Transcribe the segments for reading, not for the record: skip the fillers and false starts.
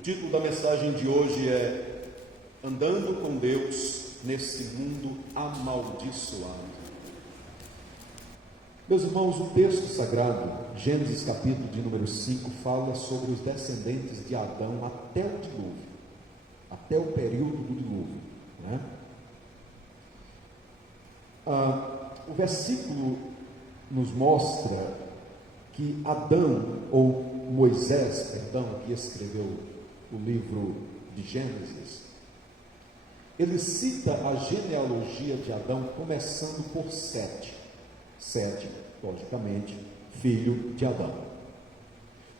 O título da mensagem de hoje é Andando com Deus nesse mundo amaldiçoado. Meus irmãos, o texto sagrado, Gênesis capítulo de número 5, fala sobre os descendentes de Adão até o dilúvio, até o período do dilúvio, né? O versículo nos mostra que Adão, ou Moisés, que escreveu o livro de Gênesis, ele cita a genealogia de Adão começando por Sete, logicamente, filho de Adão.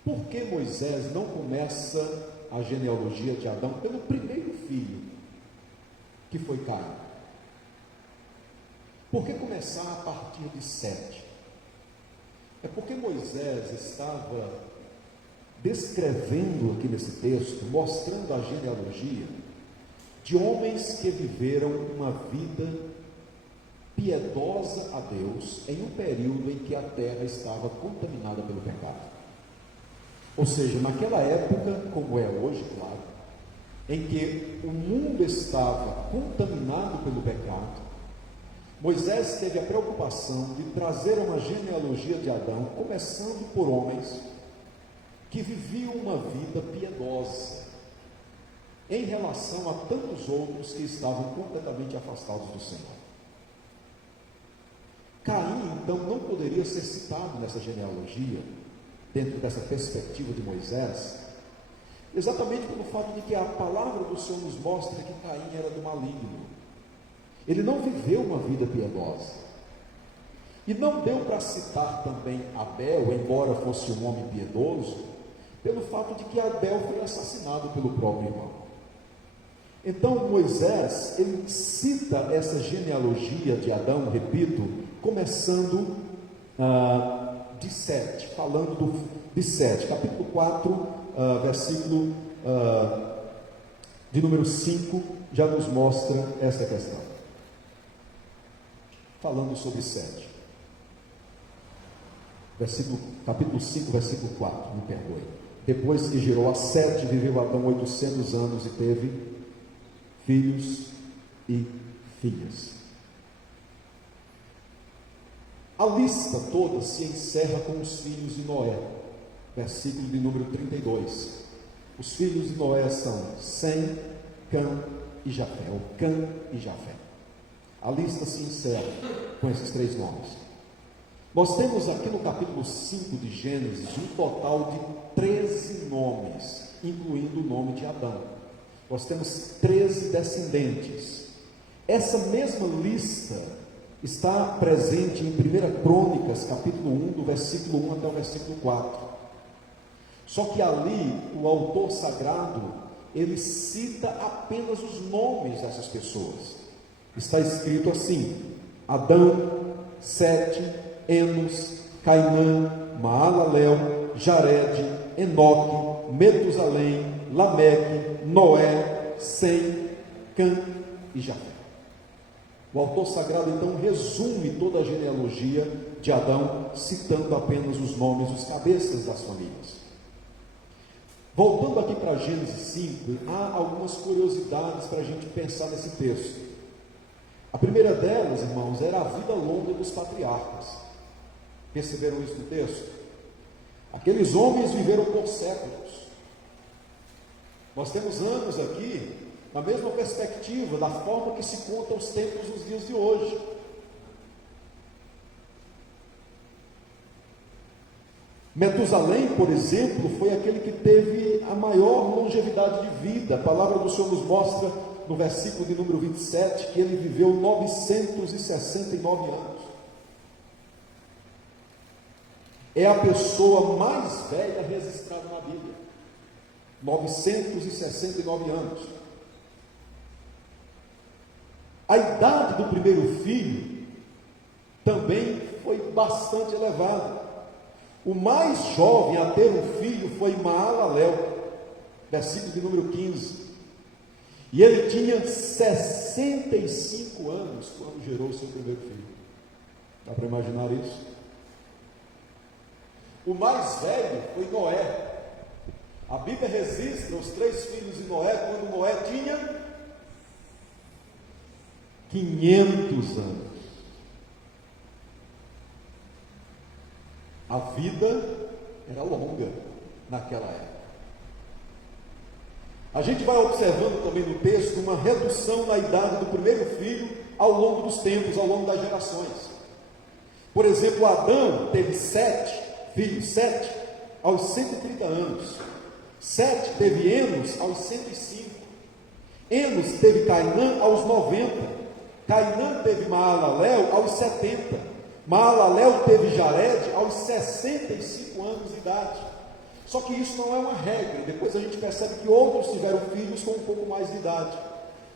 Por que Moisés não começa a genealogia de Adão pelo primeiro filho, que foi Caim? Por que começar a partir de Sete? É porque Moisés estava descrevendo aqui nesse texto, mostrando a genealogia de homens que viveram uma vida piedosa a Deus em um período em que a terra estava contaminada pelo pecado. Ou seja, naquela época, como é hoje, claro, em que o mundo estava contaminado pelo pecado, Moisés teve a preocupação de trazer uma genealogia de Adão, começando por homens que viviam uma vida piedosa em relação a tantos outros que estavam completamente afastados do Senhor. Caim, então, não poderia ser citado nessa genealogia, dentro dessa perspectiva de Moisés, exatamente pelo fato de que a palavra do Senhor nos mostra que Caim era do maligno. Ele não viveu uma vida piedosa. E não deu para citar também Abel, embora fosse um homem piedoso, pelo fato de que Abel foi assassinado pelo próprio irmão. Então Moisés, ele cita essa genealogia de Adão, repito, começando de Sete, falando de Sete, capítulo 4, versículo de número 5, já nos mostra essa questão. Falando sobre Sete. Capítulo 5, versículo 4, me perdoe. Depois que gerou a Sete, viveu Adão 800 anos e teve filhos e filhas. A lista toda se encerra com os filhos de Noé, versículo de número 32. Os filhos de Noé são Sem, Cã e Jafé, ou Cã e Jafé. A lista se encerra com esses três nomes. Nós temos aqui no capítulo 5 de Gênesis um total de 13 nomes, incluindo o nome de Adão. Nós temos 13 descendentes. Essa mesma lista está presente em 1 Crônicas, capítulo 1, do versículo 1 até o versículo 4. Só que ali, o autor sagrado, ele cita apenas os nomes dessas pessoas. Está escrito assim: Adão, Sete, Enos, Cainã, Maalalel, Jared, Enoque, Metusalém, Lameque, Noé, Sem, Cã e Jafé. O autor sagrado então resume toda a genealogia de Adão, citando apenas os nomes, os cabeças das famílias. Voltando aqui para Gênesis 5, há algumas curiosidades para a gente pensar nesse texto. A primeira delas, irmãos, era a vida longa dos patriarcas. Perceberam isso no texto? Aqueles homens viveram por séculos. Nós temos anos aqui, na mesma perspectiva, da forma que se contam os tempos nos dias de hoje. Metusalém, por exemplo, foi aquele que teve a maior longevidade de vida. A palavra do Senhor nos mostra no versículo de número 27, que ele viveu 969 anos. É a pessoa mais velha registrada na Bíblia. 969 anos. A idade do primeiro filho também foi bastante elevada. O mais jovem a ter um filho foi Maalalel, versículo de número 15. E ele tinha 65 anos quando gerou seu primeiro filho. Dá para imaginar isso? O mais velho foi Noé. A Bíblia registra os 3 filhos de Noé quando Noé tinha 500 anos. A vida era longa naquela época. A gente vai observando também no texto uma redução na idade do primeiro filho ao longo dos tempos, ao longo das gerações. Por exemplo, Adão teve 7 filhos, 7 aos 130 anos. 7 teve Enos aos 105. Enos teve Cainã aos 90. Cainã teve Maalalel aos 70. Maalalel teve Jared aos 65 anos de idade. Só que isso não é uma regra. Depois a gente percebe que outros tiveram filhos com um pouco mais de idade.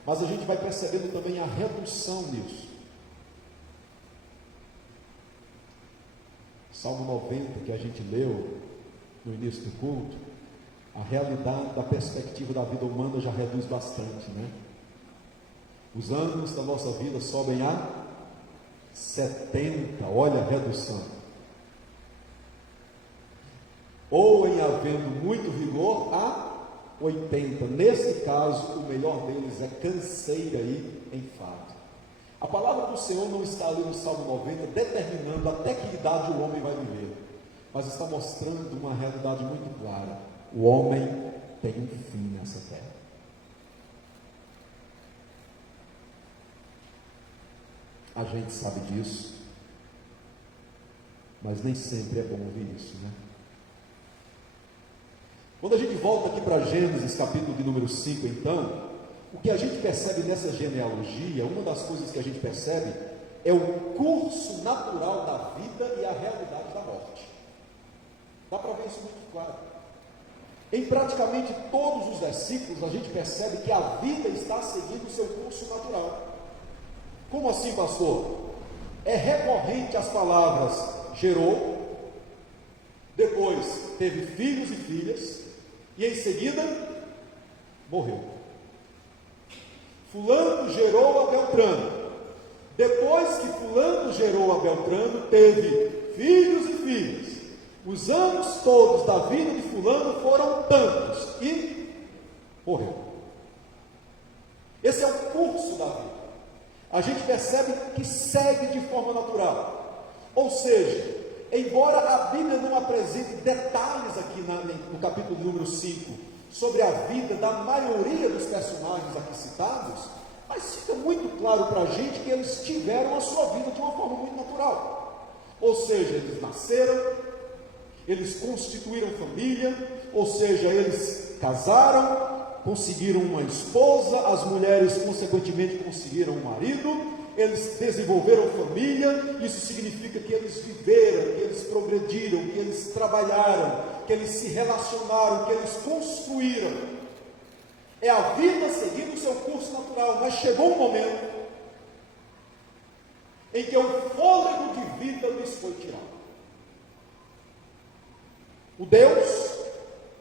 Mas a gente vai percebendo também a redução nisso. Salmo 90, que a gente leu no início do culto, a realidade da perspectiva da vida humana já reduz bastante, né? Os anos da nossa vida sobem a 70, olha a redução. Ou em havendo muito vigor, a 80. Nesse caso, o melhor deles é canseira e enfado. A palavra do Senhor não está ali no Salmo 90 determinando até que idade o homem vai viver, mas está mostrando uma realidade muito clara: o homem tem um fim nessa terra. A gente sabe disso, mas nem sempre é bom ouvir isso, né? Quando a gente volta aqui para Gênesis, capítulo de número 5, então, o que a gente percebe nessa genealogia, uma das coisas que a gente percebe é o curso natural da vida e a realidade da morte. Dá para ver isso muito claro. Em praticamente todos os versículos, a gente percebe que a vida está seguindo o seu curso natural. Como assim, pastor? É recorrente as palavras gerou, depois teve filhos e filhas, e em seguida morreu. Fulano gerou a Beltrano. Depois que fulano gerou a Beltrano, teve filhos e filhas. Os anos todos da vida de fulano foram tantos e morreu. Esse é o curso da vida. A gente percebe que segue de forma natural. Ou seja, embora a Bíblia não apresente detalhes aqui no capítulo número 5 sobre a vida da maioria dos personagens aqui citados, mas fica muito claro para a gente que eles tiveram a sua vida de uma forma muito natural. Ou seja, eles nasceram, eles constituíram família, ou seja, eles casaram, conseguiram uma esposa, as mulheres consequentemente conseguiram um marido, eles desenvolveram família. Isso significa que eles viveram, que eles progrediram, que eles trabalharam, que eles se relacionaram, que eles construíram. É a vida seguindo o seu curso natural, mas chegou um momento em que o fôlego de vida lhes foi tirado. O Deus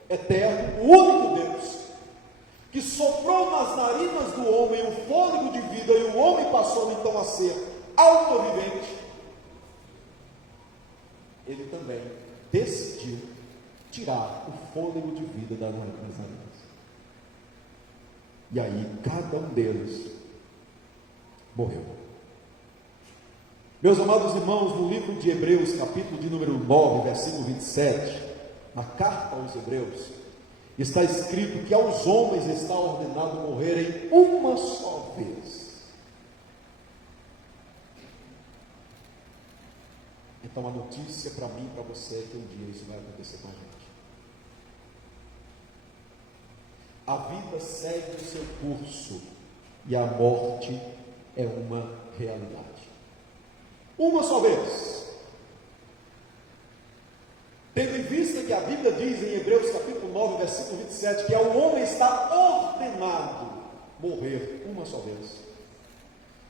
eterno, o único Deus, que soprou nas narinas do homem o fôlego de vida, e o homem passou então a ser autovivente, ele também decidiu tirar o fôlego de vida das narinas. E aí cada um deles morreu. Meus amados irmãos, no livro de Hebreus, capítulo de número 9, versículo 27, na carta aos Hebreus, está escrito que aos homens está ordenado morrerem uma só vez. Então a notícia para mim e para você é que um dia isso vai acontecer com a gente. A vida segue o seu curso e a morte é uma realidade. Uma só vez. Tendo em vista que a Bíblia diz em Hebreus capítulo 9, versículo 27, que ao homem está ordenado morrer uma só vez.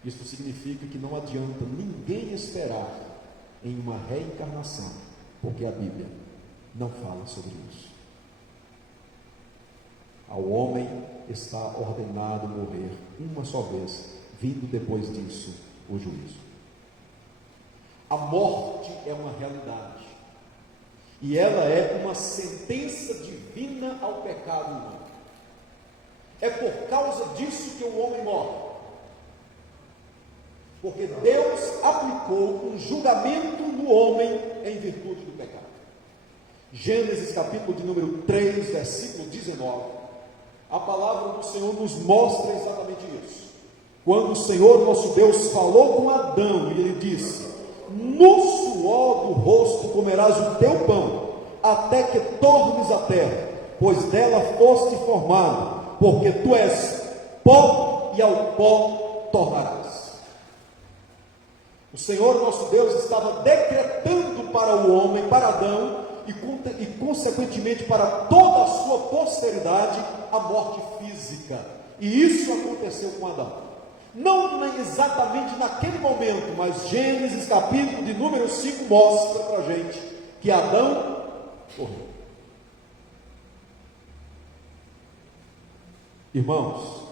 Isso significa que não adianta ninguém esperar em uma reencarnação, porque a Bíblia não fala sobre isso. Ao homem está ordenado morrer uma só vez, vindo depois disso o juízo. A morte é uma realidade. E ela é uma sentença divina ao pecado humano. É por causa disso que o homem morre. Porque Deus aplicou um julgamento no homem em virtude do pecado. Gênesis capítulo de número 3, versículo 19. A palavra do Senhor nos mostra exatamente isso. Quando o Senhor nosso Deus falou com Adão e ele disse: no suor do rosto comerás o teu pão, até que tornes a terra, pois dela foste formado, porque tu és pó e ao pó tornarás. O Senhor nosso Deus estava decretando para o homem, para Adão, e consequentemente para toda a sua posteridade, a morte física. E isso aconteceu com Adão. Não exatamente naquele momento, mas Gênesis capítulo de número 5 mostra para a gente que Adão morreu. Irmãos,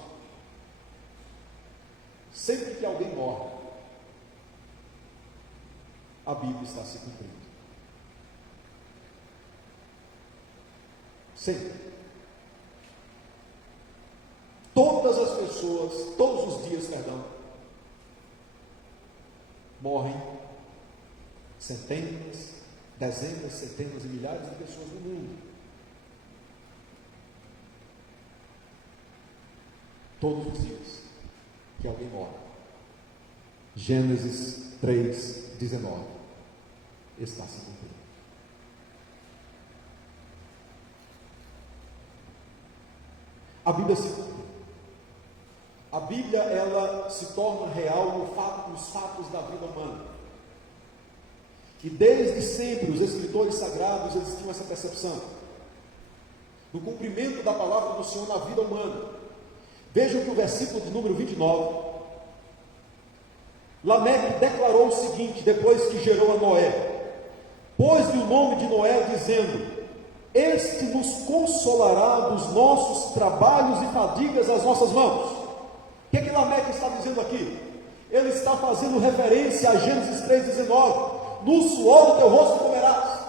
sempre que alguém morre, a Bíblia está se cumprindo. Sempre. Todas as pessoas, todos os dias, morrem centenas, dezenas, centenas e milhares de pessoas no mundo. Todos os dias que alguém morre. Gênesis 3, 19 está se cumprindo. A Bíblia se cumpre. A Bíblia, ela se torna real nos fatos da vida humana. E desde sempre os escritores sagrados, eles tinham essa percepção. No cumprimento da palavra do Senhor na vida humana. Vejam que o versículo de número 29, Lameque declarou o seguinte, depois que gerou a Noé: pôs-lhe o nome de Noé, dizendo: este nos consolará dos nossos trabalhos e fadigas às nossas mãos. O que Lameque está dizendo aqui? Ele está fazendo referência a Gênesis 3,19: no suor do teu rosto comerás.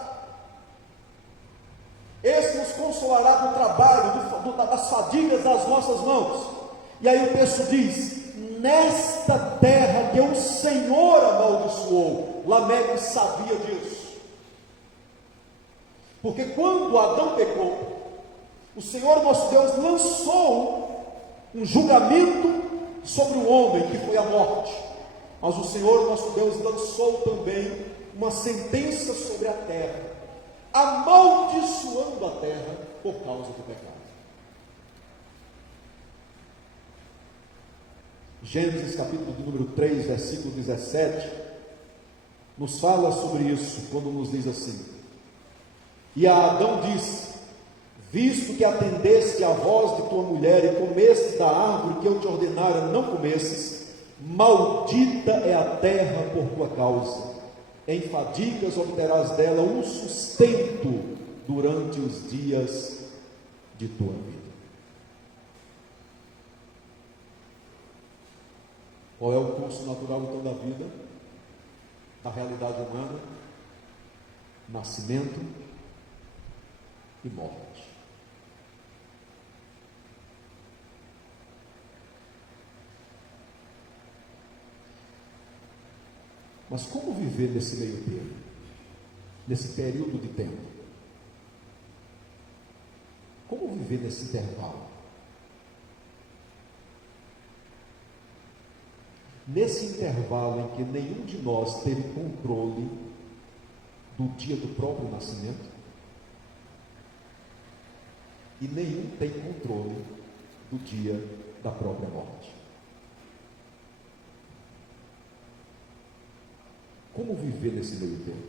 Este nos consolará do trabalho, das fadigas das nossas mãos. E aí o texto diz: nesta terra que o Senhor amaldiçoou. Lameque sabia disso. Porque quando Adão pecou, o Senhor nosso Deus lançou um julgamento sobre o homem, que foi a morte. Mas o Senhor nosso Deus lançou também uma sentença sobre a terra, amaldiçoando a terra por causa do pecado. Gênesis capítulo de número 3, versículo 17, nos fala sobre isso, quando nos diz assim: e a Adão disse: visto que atendeste à voz de tua mulher e comeste da árvore que eu te ordenara não comesses, maldita é a terra por tua causa, em fadigas obterás dela um sustento durante os dias de tua vida. Qual é o curso natural então da vida, da realidade humana? Nascimento e morte. Mas como viver nesse meio termo, nesse período de tempo? Como viver nesse intervalo? Nesse intervalo em que nenhum de nós teve controle do dia do próprio nascimento, e nenhum tem controle do dia da própria morte. Como viver nesse meio tempo?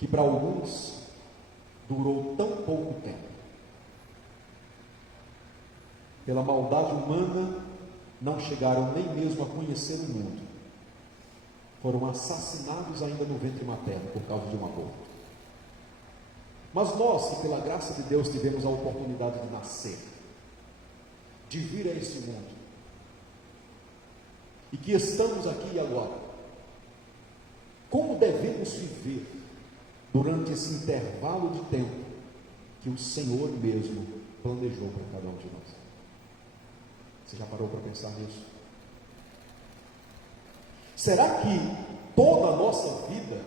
Que para alguns durou tão pouco tempo. Pela maldade humana, não chegaram nem mesmo a conhecer o mundo. Foram assassinados ainda no ventre materno por causa de um aborto. Mas nós, que pela graça de Deus tivemos a oportunidade de nascer, de vir a este mundo, e que estamos aqui e agora, como devemos viver durante esse intervalo de tempo que o Senhor mesmo planejou para cada um de nós. Você já parou para pensar nisso? Será que toda a nossa vida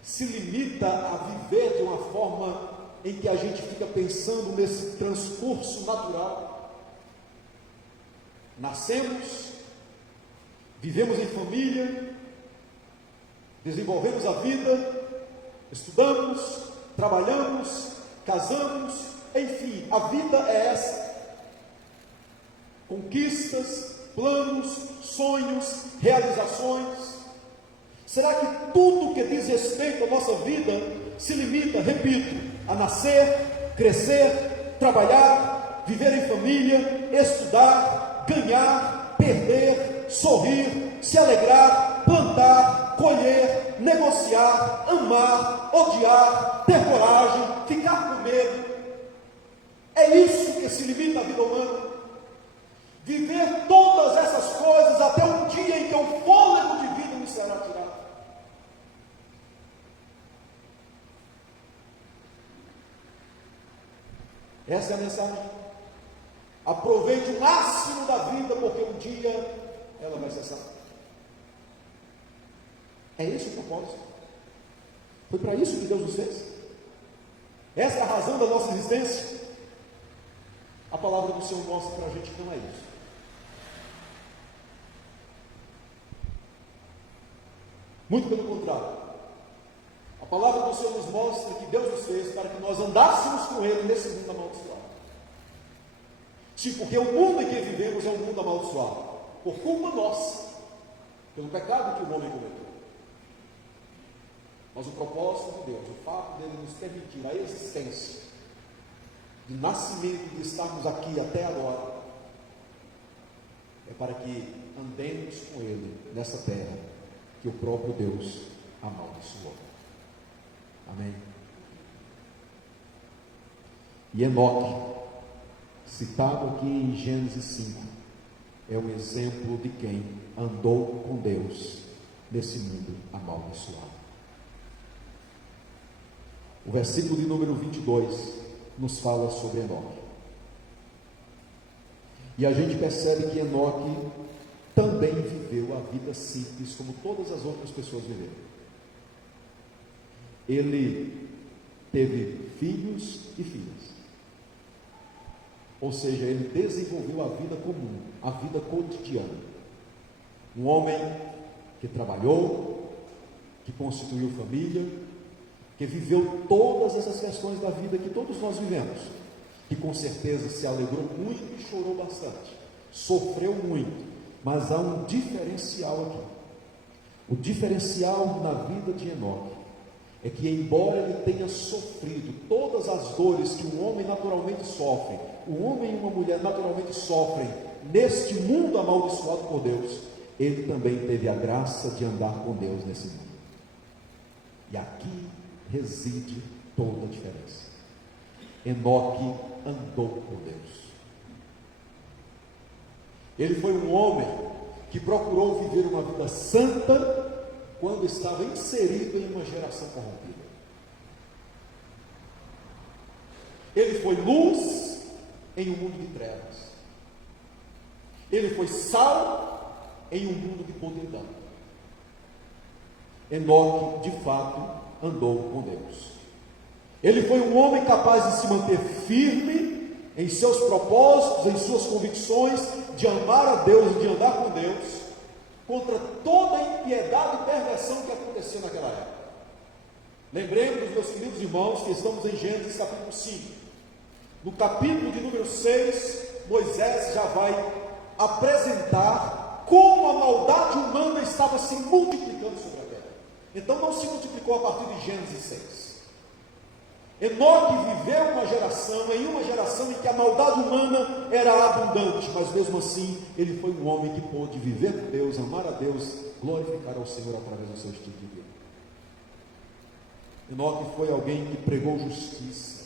se limita a viver de uma forma em que a gente fica pensando nesse transcurso natural? Nascemos, vivemos em família, desenvolvemos a vida, estudamos, trabalhamos, casamos, enfim, a vida é essa. Conquistas, planos, sonhos, realizações. Será que tudo que diz respeito à nossa vida se limita, repito, a nascer, crescer, trabalhar, viver em família, estudar, ganhar, perder, sorrir, se alegrar, plantar, colher, negociar, amar, odiar, ter coragem, ficar com medo? É isso que se limita à vida humana? Viver todas essas coisas até um dia em que o fôlego de vida me será tirado. Essa é a mensagem. Aproveite o máximo da vida, porque um dia ela vai cessar. É esse o propósito. Foi para isso que Deus nos fez. Essa é a razão da nossa existência. A palavra do Senhor mostra para a gente que não é isso. Muito pelo contrário. A palavra do Senhor nos mostra que Deus nos fez para que nós andássemos com Ele nesse mundo amaldiçoado. Sim, porque o mundo em que vivemos é um mundo amaldiçoado, por culpa nossa, pelo pecado que o homem cometeu. Mas o propósito de Deus, o fato dele nos permitir a existência, de nascimento, de estarmos aqui até agora, é para que andemos com Ele nessa terra que o próprio Deus amaldiçoou. Amém? E Enoque, citado aqui em Gênesis 5, é um exemplo de quem andou com Deus nesse mundo amaldiçoado. O versículo de número 22 nos fala sobre Enoque. E a gente percebe que Enoque também viveu a vida simples como todas as outras pessoas viveram. Ele teve filhos e filhas. Ou seja, ele desenvolveu a vida comum, a vida cotidiana. Um homem que trabalhou, que constituiu família, que viveu todas essas questões da vida que todos nós vivemos, que com certeza se alegrou muito e chorou bastante, sofreu muito, mas há um diferencial aqui. O diferencial na vida de Enoque é que, embora ele tenha sofrido todas as dores que um homem naturalmente sofre, um homem e uma mulher naturalmente sofrem neste mundo amaldiçoado por Deus, ele também teve a graça de andar com Deus nesse mundo. E aqui reside toda a diferença. Enoque andou com Deus. Ele foi um homem que procurou viver uma vida santa quando estava inserido em uma geração corrompida. Ele foi luz em um mundo de trevas. Ele foi sal em um mundo de podridão. Enoque, de fato, andou com Deus. Ele foi um homem capaz de se manter firme em seus propósitos, em suas convicções, de amar a Deus e de andar com Deus, contra toda a impiedade e perversão que acontecia naquela época. Lembremos, meus queridos irmãos, que estamos em Gênesis capítulo 5. No capítulo de número 6, Moisés já vai apresentar como a maldade humana estava se multiplicando sobre a terra. Então não se multiplicou a partir de Gênesis 6. Enoque viveu em uma geração em que a maldade humana era abundante, mas mesmo assim ele foi um homem que pôde viver com Deus, amar a Deus, glorificar ao Senhor através do seu estilo de vida. Enoque foi alguém que pregou justiça,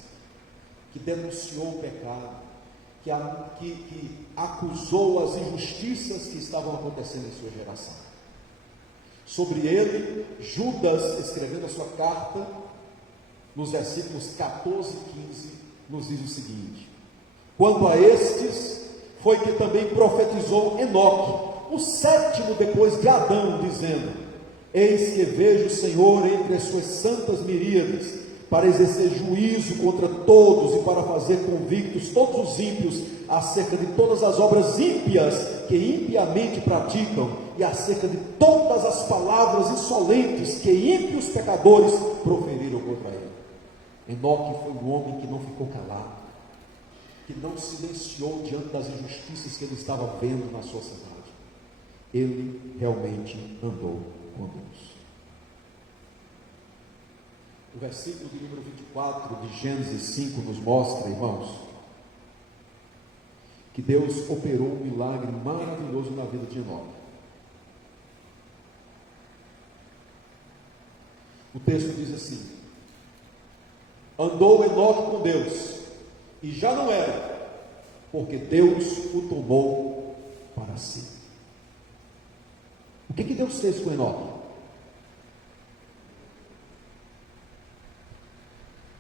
que denunciou o pecado, que acusou as injustiças que estavam acontecendo em sua geração. Sobre ele, Judas, escrevendo a sua carta, nos versículos 14 e 15, nos diz o seguinte: quanto a estes, foi que também profetizou Enoque, o sétimo depois de Adão, dizendo: eis que vejo o Senhor entre as suas santas miríades, para exercer juízo contra todos e para fazer convictos todos os ímpios acerca de todas as obras ímpias que impiamente praticam e acerca de todas as palavras insolentes que ímpios pecadores proferiram contra ele. Enoque foi um homem que não ficou calado, que não silenciou diante das injustiças que ele estava vendo na sua cidade. Ele realmente andou com Deus. O versículo de número 24 de Gênesis 5 nos mostra, irmãos, que Deus operou um milagre maravilhoso na vida de Enoque. O texto diz assim: andou Enoque com Deus, e já não era, porque Deus o tomou para si. O que Deus fez com Enoque?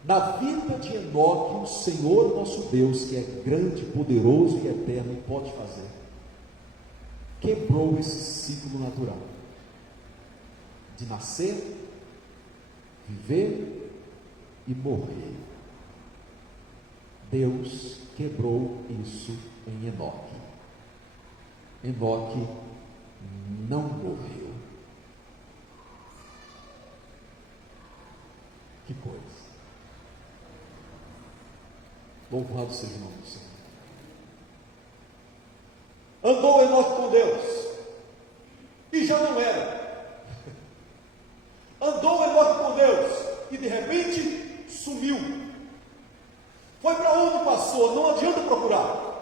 Na vida de Enoque, o Senhor nosso Deus, que é grande, poderoso e eterno e pode fazer, quebrou esse ciclo natural de nascer, viver e morrer. Deus quebrou isso em Enoque. Enoque não morreu. Que coisa! Louvado seja o nome do Senhor. Andou Enoque com Deus, e já não era. Andou Enoque com Deus, e de repente sumiu. Foi para onde passou? Não adianta procurar.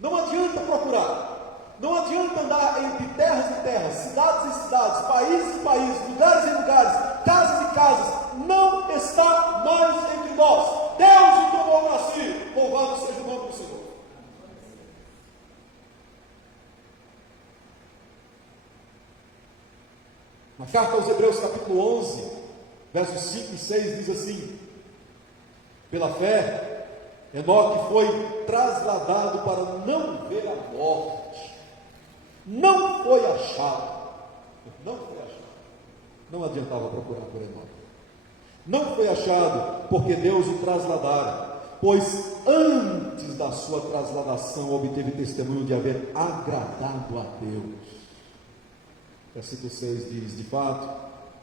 Não adianta procurar. Não adianta andar entre terras e terras, cidades e cidades, países e países, lugares e lugares, casas e casas. Não está mais entre nós. Deus o tomou para si. Louvado seja o nome do Senhor. Na carta aos Hebreus, capítulo 11, versos 5 e 6, diz assim: pela fé, Enoque foi trasladado para não ver a morte. Não foi achado. Não foi achado. Não adiantava procurar por Enoque. Não foi achado, porque Deus o trasladara, pois antes da sua trasladação obteve testemunho de haver agradado a Deus. Versículo 6 diz: de fato,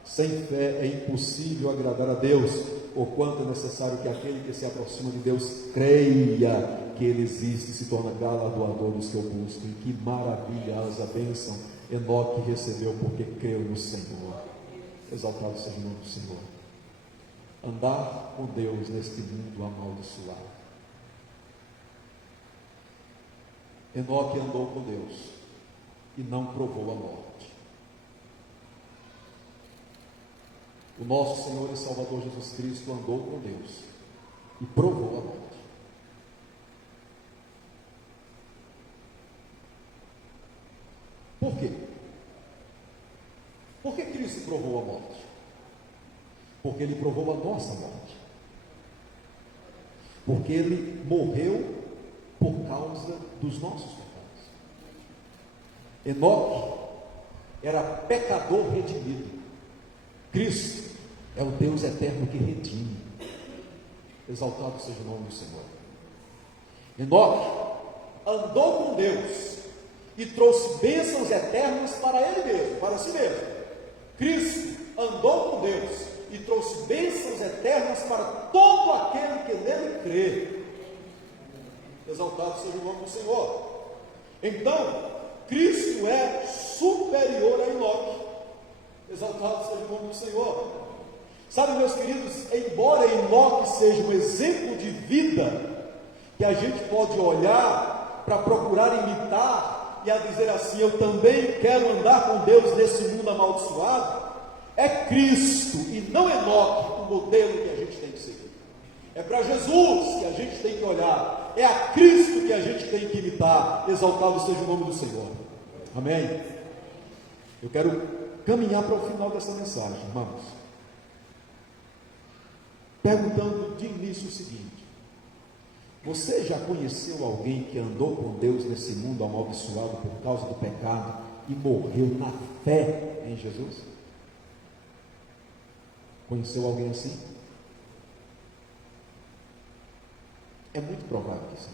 sem fé é impossível agradar a Deus, porquanto é necessário que aquele que se aproxima de Deus creia que Ele existe e se torna galardoador dos que o buscam. E que maravilhosa bênção Enoque recebeu porque creu no Senhor. Exaltado seja o nome do Senhor. Andar com Deus neste mundo amaldiçoado. Enoque andou com Deus e não provou a morte. O nosso Senhor e Salvador Jesus Cristo andou com Deus e provou a morte. Por quê? Por que Cristo provou a morte? Porque Ele provou a nossa morte. Porque Ele morreu por causa dos nossos pecados. Enoque era pecador redimido. Cristo é o Deus eterno que redime. Exaltado seja o nome do Senhor. Enoque andou com Deus e trouxe bênçãos eternas para ele mesmo, para si mesmo. Cristo andou com Deus e trouxe bênçãos eternas para todo aquele que nele crê. Exaltado seja o nome do Senhor. Então, Cristo é superior a Enoque. Exaltado seja o nome do Senhor. Sabe, meus queridos, embora Enoque seja um exemplo de vida que a gente pode olhar para procurar imitar e a dizer assim: eu também quero andar com Deus nesse mundo amaldiçoado, é Cristo e não Enoque o modelo que a gente tem que seguir. É para Jesus que a gente tem que olhar, é a Cristo que a gente tem que imitar. Exaltado seja o nome do Senhor. Amém? Eu quero caminhar para o final dessa mensagem, irmãos. perguntando de início o seguinte: você já conheceu alguém que andou com Deus nesse mundo amaldiçoado por causa do pecado e morreu na fé em Jesus? Conheceu alguém assim? É muito provável que sim.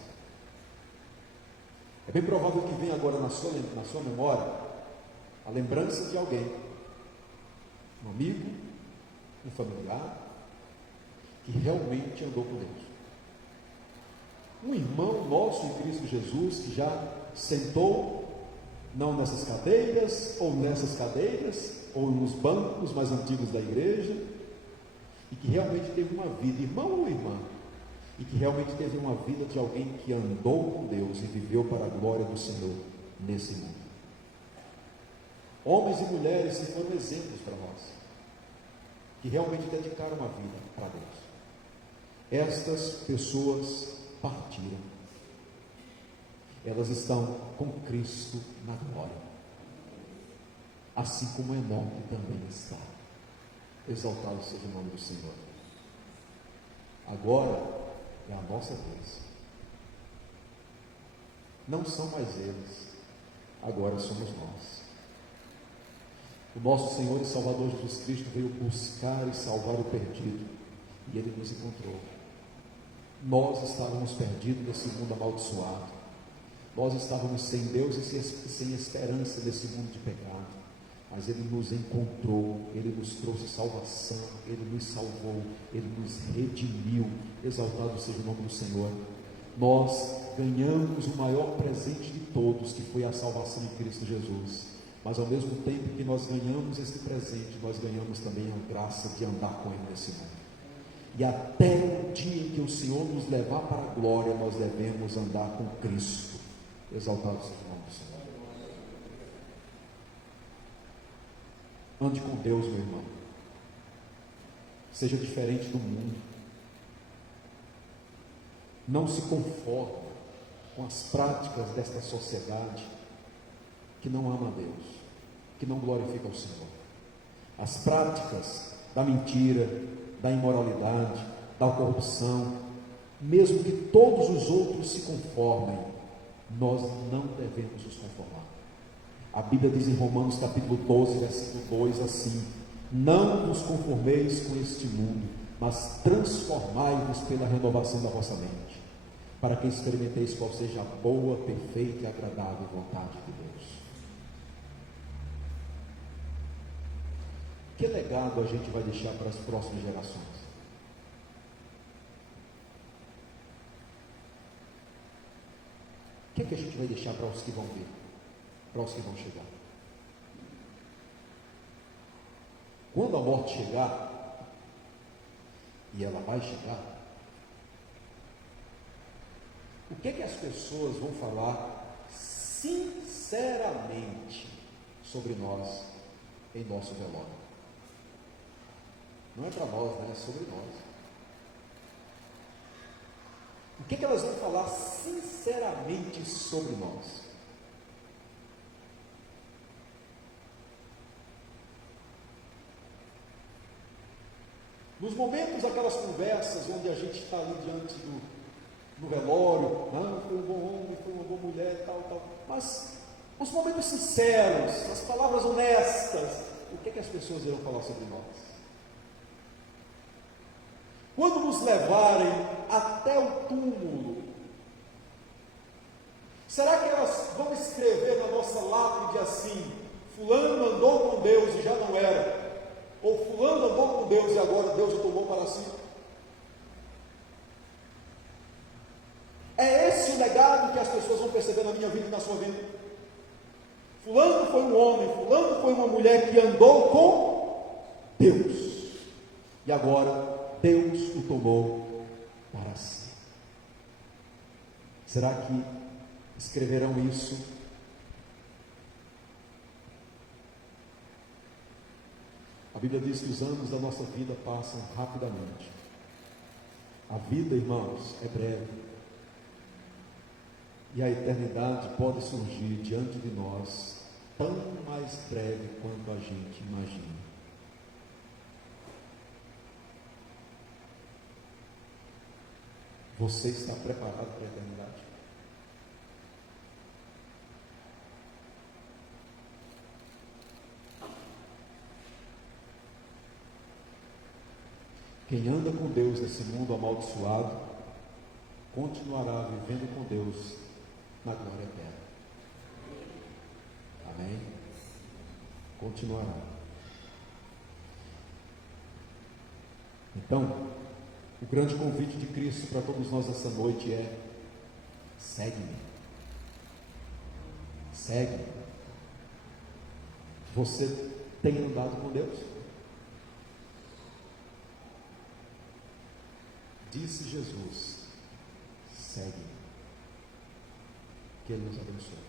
É bem provável que venha agora na sua memória a lembrança de alguém, um amigo, um familiar, que realmente andou com Deus. Um irmão nosso em Cristo Jesus, que já sentou, não nessas cadeiras, ou nos bancos mais antigos da igreja, e que realmente teve uma vida, irmão ou irmã, e que realmente teve uma vida de alguém que andou com Deus e viveu para a glória do Senhor nesse mundo. Homens e mulheres que foram exemplos para nós, que realmente dedicaram a vida para Deus. Estas pessoas partiram. Elas estão com Cristo na glória, assim como Enoque também está. Exaltado seja o nome do Senhor. Agora é a nossa vez. Não são mais eles, agora somos nós. O nosso Senhor e Salvador Jesus Cristo veio buscar e salvar o perdido, e Ele nos encontrou. Nós estávamos perdidos nesse mundo amaldiçoado, nós estávamos sem Deus e sem esperança nesse mundo de pecado, mas Ele nos encontrou, Ele nos trouxe salvação, Ele nos salvou, Ele nos redimiu. Exaltado seja o nome do Senhor. Nós ganhamos o maior presente de todos, que foi a salvação em Cristo Jesus, mas ao mesmo tempo que nós ganhamos esse presente, nós ganhamos também a graça de andar com Ele nesse mundo. E até o dia em que o Senhor nos levar para a glória, nós devemos andar com Cristo. Exaltado seja o nome do Senhor. Ande com Deus, meu irmão. Seja diferente do mundo. Não se conforme com as práticas desta sociedade que não ama a Deus, que não glorifica o Senhor. As práticas da mentira, da imoralidade, da corrupção, mesmo que todos os outros se conformem, nós não devemos nos conformar. A Bíblia diz em Romanos capítulo 12, versículo 2 assim: não nos conformeis com este mundo, mas transformai-vos pela renovação da vossa mente, para que experimenteis qual seja a boa, perfeita e agradável vontade de Deus. Que legado a gente vai deixar para as próximas gerações? O que é que a gente vai deixar para os que vão vir, para os que vão chegar? Quando a morte chegar, e ela vai chegar, o que é que as pessoas vão falar sinceramente sobre nós em nosso velório? Não é para nós, né? É sobre nós. O que é que elas vão falar sinceramente sobre nós? Nos momentos, aquelas conversas onde a gente está ali diante do velório, não, foi um bom homem, foi uma boa mulher, tal, mas os momentos sinceros, as palavras honestas, o que é que as pessoas irão falar sobre nós? Quando nos levarem até o túmulo, será que elas vão escrever na nossa lápide assim: fulano andou com Deus e já não era, ou fulano andou com Deus e agora Deus o tomou para si? É esse o legado que as pessoas vão perceber na minha vida e na sua vida. Fulano foi um homem, fulano foi uma mulher que andou com Deus, e agora Deus o tomou para si. Será que escreverão isso? A Bíblia diz que os anos da nossa vida passam rapidamente. A vida, irmãos, é breve. E a eternidade pode surgir diante de nós tão mais breve quanto a gente imagina. Você está preparado para a eternidade? Quem anda com Deus nesse mundo amaldiçoado, continuará vivendo com Deus na glória eterna. Amém? Continuará. Então, o grande convite de Cristo para todos nós essa noite é: segue-me. Segue-me. Você tem andado com Deus? Disse Jesus: segue-me. Que Ele nos abençoe.